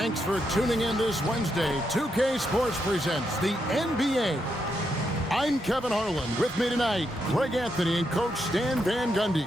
Thanks for tuning in this Wednesday. 2K Sports presents the NBA. I'm Kevin Harlan. With me tonight, Greg Anthony and Coach Stan Van Gundy.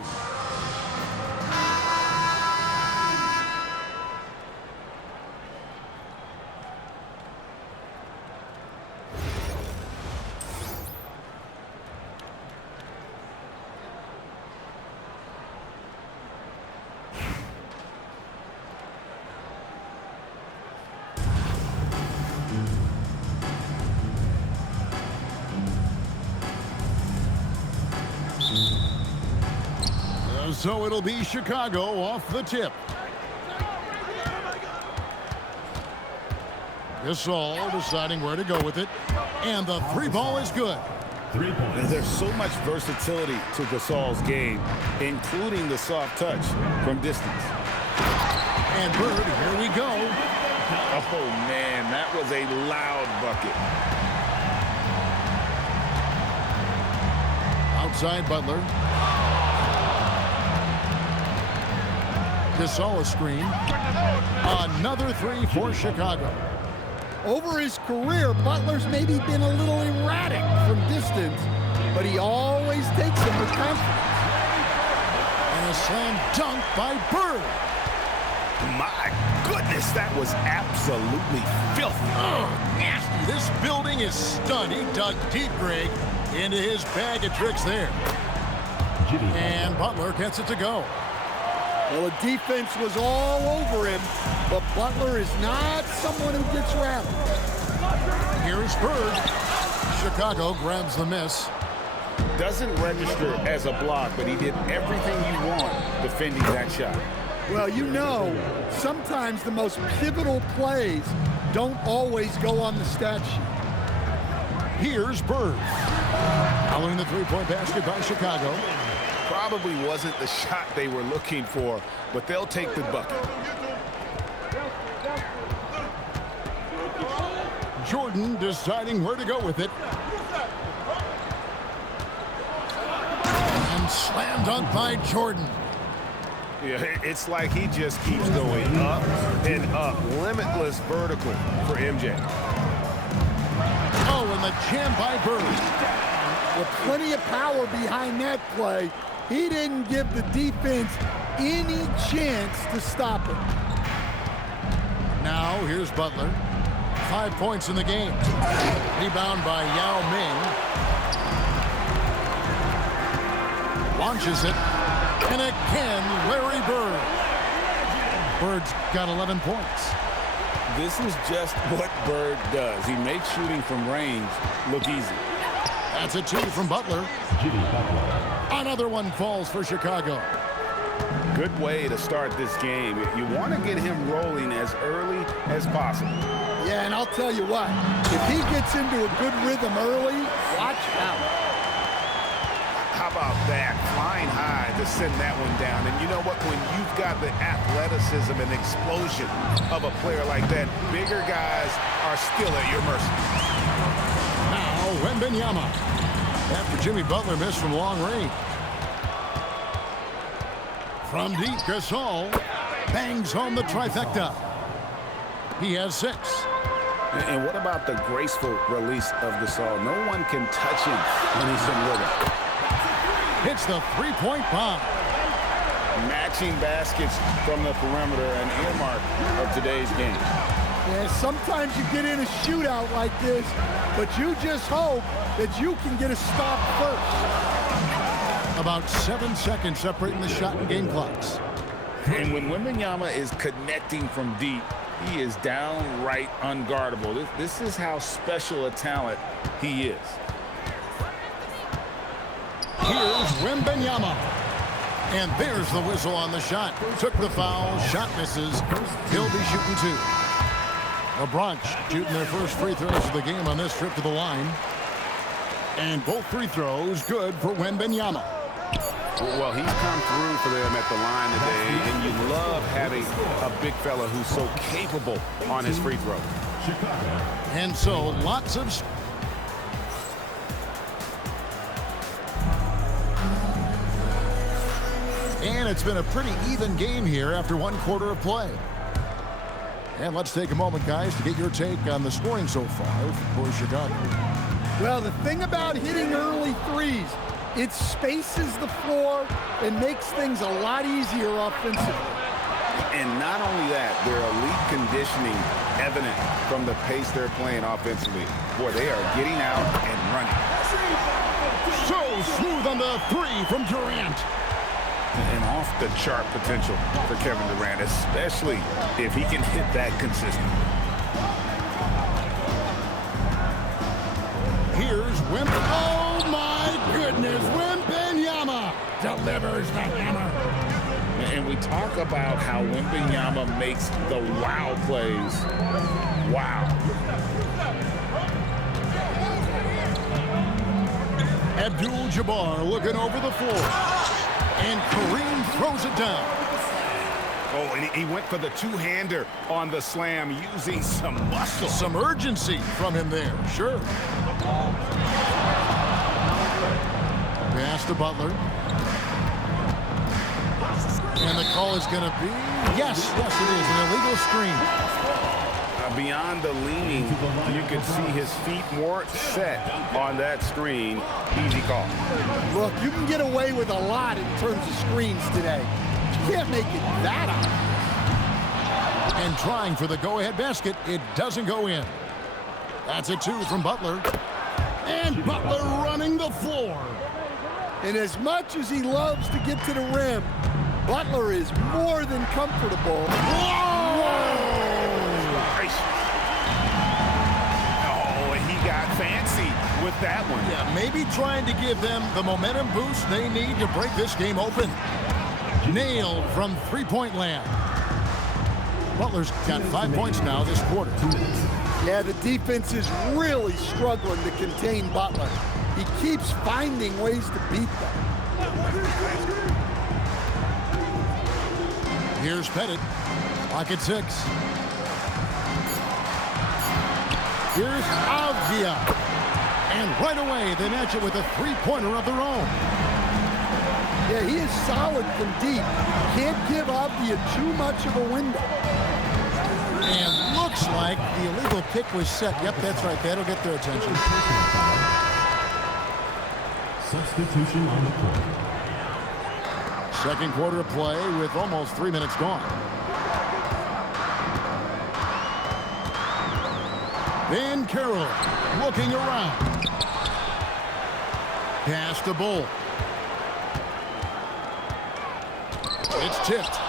So it'll be Chicago off the tip. Gasol deciding where to go with it. And the three ball is good. 3 points. There's so much versatility to Gasol's game, including the soft touch from distance. And Bird, here we go. Oh, man, that was a loud bucket. Outside Butler. Gasol a screen. Another three for Chicago. Over his career, Butler's maybe been a little erratic from distance, but he always takes them with confidence. And a slam dunk by Bird. My goodness, that was absolutely filthy. Oh, nasty. This building is stunned. He dug deep, Greg, into his bag of tricks there. And Butler gets it to go. Well, the defense was all over him, but Butler is not someone who gets rattled. Here's Bird. Chicago grabs the miss. Doesn't register as a block, but he did everything you want defending that shot. Well, you know, sometimes the most pivotal plays don't always go on the stat sheet. Here's Bird. Following the three-point basket by Chicago. Probably wasn't the shot they were looking for, but they'll take the bucket. Jordan deciding where to go with it. And slam dunk by Jordan. Yeah, it's like he just keeps going up and up. Limitless vertical for MJ. Oh, and the jam by Bird. With plenty of power behind that play, he didn't give the defense any chance to stop it. Now, here's Butler. 5 points in the game. Rebound by Yao Ming. Launches it. And again, Larry Bird. Bird's got 11 points. This is just what Bird does. He makes shooting from range look easy. That's a two from Butler. Another one falls for Chicago. Good way to start this game. You want to get him rolling as early as possible. Yeah, and I'll tell you what, if he gets into a good rhythm early, watch out. How about that? Flying high to send that one down. And you know what? When you've got the athleticism and explosion of a player like that, bigger guys are still at your mercy. Now, Wembanyama. After Jimmy Butler missed from long range. From deep, Gasol bangs home the trifecta. He has 6. And what about the graceful release of Gasol? No one can touch him when he's in rhythm. Hits the three-point bomb. Matching baskets from the perimeter, an earmark of today's game. Yeah, sometimes you get in a shootout like this, but you just hope that you can get a stop first. About 7 seconds separating the shot and game clocks. And when Wembanyama is connecting from deep, he is downright unguardable. This is how special a talent he is. Here's Wembanyama. And there's the whistle on the shot. Took the foul, shot misses. He'll be shooting 2. LeBron shooting their first free throws of the game on this trip to the line. And both free throws good for Wembanyama. Well, he's come through for them at the line today, and you love having a big fella who's so capable on his free throw. And so lots of... And it's been a pretty even game here after 1 quarter of play. And let's take a moment, guys, to get your take on the scoring so far for Chicago. Well, the thing about hitting early threes, it spaces the floor and makes things a lot easier offensively. And not only that, their elite conditioning evident from the pace they're playing offensively. Boy, they are getting out and running. So smooth on the three from Durant. And off-the-chart potential for Kevin Durant, especially if he can hit that consistently. Here's Wimp. Oh, my goodness. Wembanyama delivers the hammer. And we talk about how Wembanyama makes the wow plays. Wow. Abdul-Jabbar looking over the floor. And Kareem throws it down. Oh, and he went for the two-hander on the slam using some muscle. Some urgency from him there, sure. Pass to Butler. And the call is going to be, yes, it is, an illegal screen. Beyond the leaning, you can see his feet more set on that screen. Easy call. Look, you can get away with a lot in terms of screens today. You can't make it that obvious. And trying for the go-ahead basket, it doesn't go in. That's a two from Butler. And Butler running the floor. And as much as he loves to get to the rim, Butler is more than comfortable. Oh, and he got fancy with that one. Yeah, maybe trying to give them the momentum boost they need to break this game open. Nailed from three-point land. Butler's got 5 points now this quarter. Yeah, the defense is really struggling to contain Butler. He keeps finding ways to beat them. Here's Pettit. Pocket 6. Here's Avdia. And right away, they match it with a three-pointer of their own. Yeah, he is solid from deep. Can't give Avdia too much of a window. And looks like the illegal kick was set. Yep, that's right. That'll get their attention. Substitution on the court. Second quarter of play with almost 3 minutes gone. Van Carroll looking around. Pass to Bull. It's tipped.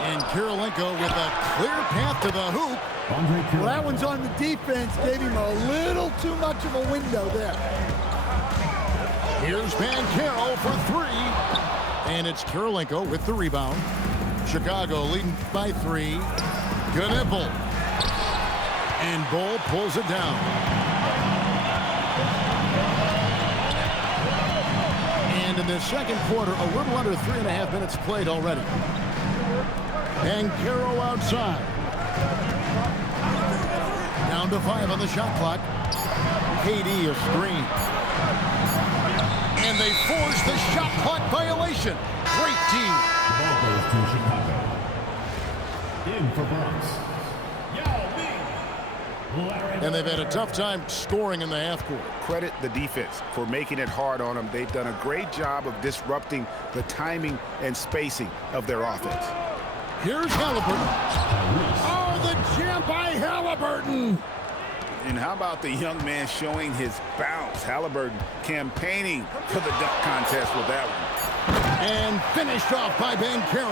And Kirilenko with a clear path to the hoop. Well, that one's on the defense. Gave him a little too much of a window there. Here's Van Carroll for three. And it's Kirilenko with the rebound. Chicago leading by 3. Gnipple. And Bull pulls it down. And in the second quarter, a little under 3.5 minutes played already. And Carroll outside. Down to 5 on the shot clock. KD a screen. And they force the shot clock violation. Great team. The ball goes to Chicago. In for Bronx. And they've had a tough time scoring in the half court. Credit the defense for making it hard on them. They've done a great job of disrupting the timing and spacing of their offense. Here's Halliburton. Oh, the jam by Halliburton. And how about the young man showing his bounce? Halliburton campaigning for the dunk contest with that one. And finished off by Ben Carroll.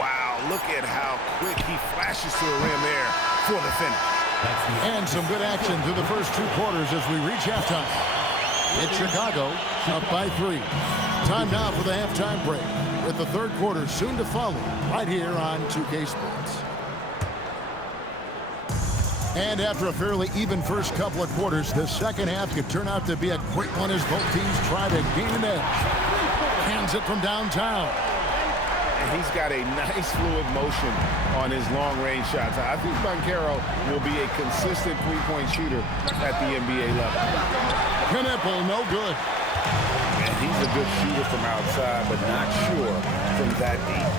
Wow, look at how quick he flashes to the rim there for the finish. And some good action through the first 2 quarters as we reach halftime. It's Chicago up by 3. Time now for the halftime break, with the third quarter soon to follow right here on 2K Sports. And after a fairly even first couple of quarters, the second half could turn out to be a quick one as both teams try to gain an edge. Hands it from downtown. And he's got a nice fluid motion on his long-range shots. I think Banchero will be a consistent three-point shooter at the NBA level. Gnipple, no good. And he's He's a good shooter from outside, but not sure from that deep.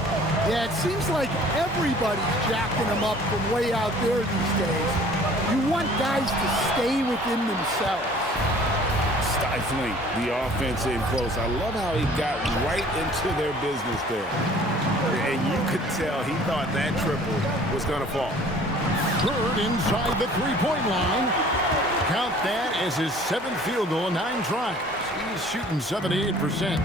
Yeah, it seems like everybody's jacking him up from way out there these days. You want guys to stay within themselves. Stifling the offense in close. I love how he got right into their business there. And you could tell he thought that triple was going to fall. Bird inside the three-point line. Count that as his 7th field goal in 9 tries. He's shooting 78%.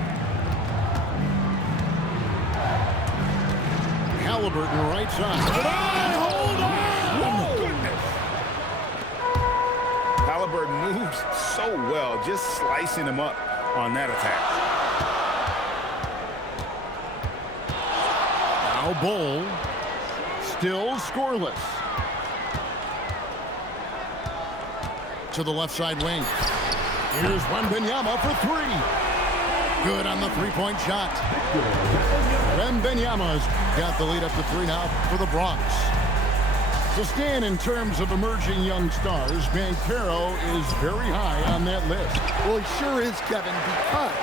Halliburton right side. Hold on! Goodness. Halliburton moves so well, just slicing him up on that attack. Now Bull. Still scoreless. To the left side wing. Here's Wembanyama for 3. Good on the three-point shot. Wembanyama's got the lead up to 3 now for the Bronx. To stand in terms of emerging young stars, Banchero is very high on that list. Well, he sure is, Kevin, because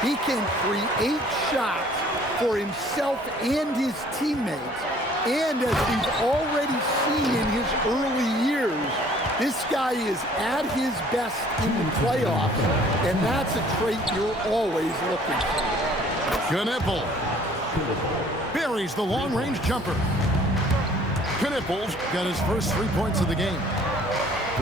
he can create shots for himself and his teammates. And as we've already seen in his early years, this guy is at his best in the playoffs, and that's a trait you're always looking for. Knipple buries the long-range jumper. Knipple's got his first 3 points of the game.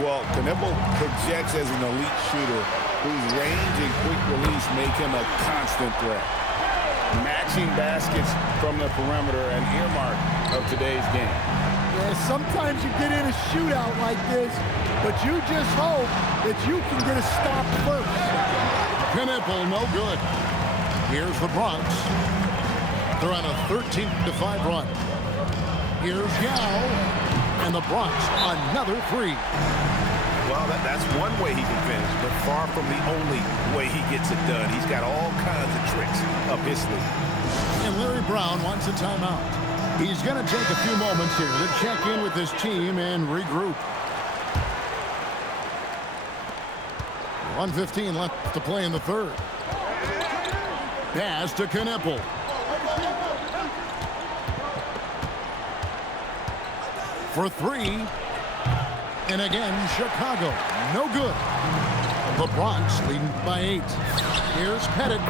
Well, Knipple projects as an elite shooter whose range and quick release make him a constant threat. Matching baskets from the perimeter, an earmark of today's game. Yeah, sometimes you get in a shootout like this, but you just hope that you can get a stop first. Knipple, no good. Here's the Bronx. They're on a 13-5 run. Here's Yao, and the Bronx another 3. Well, that's one way he can finish, but far from the only way he gets it done. He's got all kinds of tricks up his sleeve. And Larry Brown wants a timeout. He's going to take a few moments here to check in with his team and regroup. 1:15 left to play in the third. Pass to Knipple. For 3. And again, Chicago. No good. The Bronx leading by 8. Here's Pettit.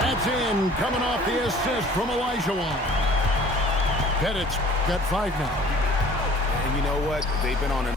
That's in. Coming off the assist from Olajuwon. Pettit's got 5 now. And you know what? They've been on an